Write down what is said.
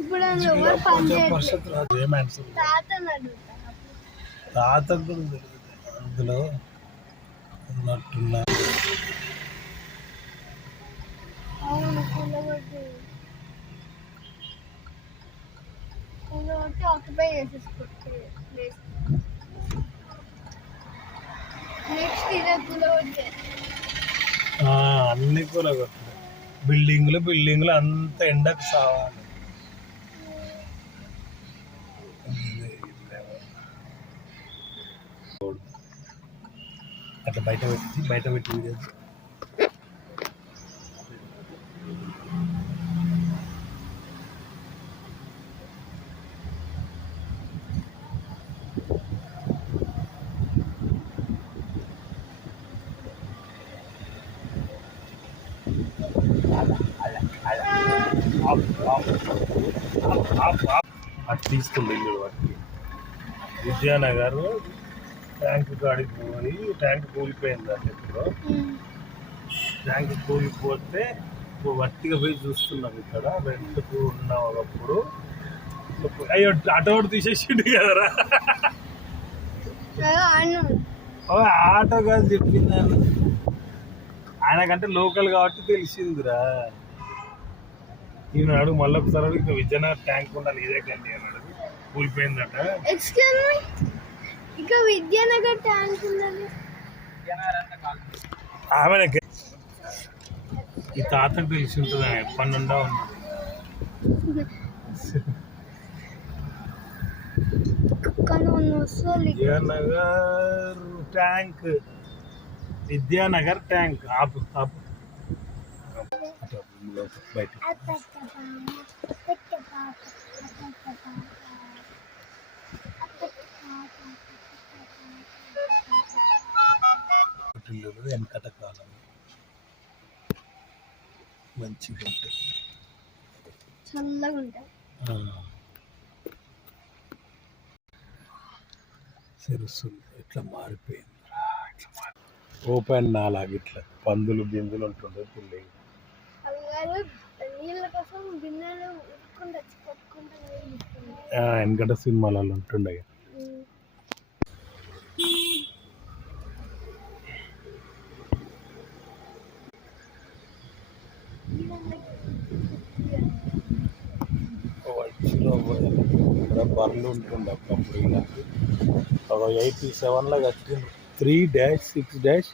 ఇప్పుడు ఎవరు పని తాత అందులో ఉన్నట్టున్నా ఆక్యుపై చేసేసుకుంటారు. నెక్స్ట్ ఇదే కూలగొట్టే అన్ని కూలగొట్టారు. బిల్డింగ్లు అంత ఎండకు సావాలి. అట్లా బయట పెట్టి వీడియో అటు తీసుకుంది ఇల్లు వాటికి. విద్యానగర్ ట్యాంక్ కాడికి పోయి ట్యాంక్ కూలిపోయింది. అంటే ఇప్పుడు ట్యాంక్ కూలిపోతే వట్టిగా పోయి చూస్తున్నాం. ఇక్కడ రెంట్కు ఉన్నాం ఒకప్పుడు. అయ్యో ఆటో తీసేసిండు కదరా. ఆటో కాదు చెప్పింది ఆయనకంటే లోకల్ కాబట్టి తెలిసిందిరా. ఈయన అడుగు మళ్ళీ ఒకసారి ఇంకా విజయనగర్ ట్యాంక్ ఉండాలి ఇదే కండి అన్నాడు. కూలిపోయిందట. ఇక విద్యానగర్ ట్యాంక్ ఉండాలి. ఆమెకి ఈ తాతకు తెలిసి ఉంటుంది. ఆయన ఎప్పటి నుండా ఉన్నాడు. విద్యానగర్ ట్యాంక్ ఆపు బయట వెనకట కాలం మంచిగా ఉంటుంది. చల్లగా ఉంటుంది. సిరుసులు ఇట్లా మారిపోయింది. ఓపెన్ నాలాగా ఇట్లా పందులు బిందులు ఉంటుండే పిల్లలు. వెనకట సినిమాలలో ఉంటుండే. బర్రెలు ఉంటుండే అప్పుడు. 87లో కట్టిండ్రు 3-6-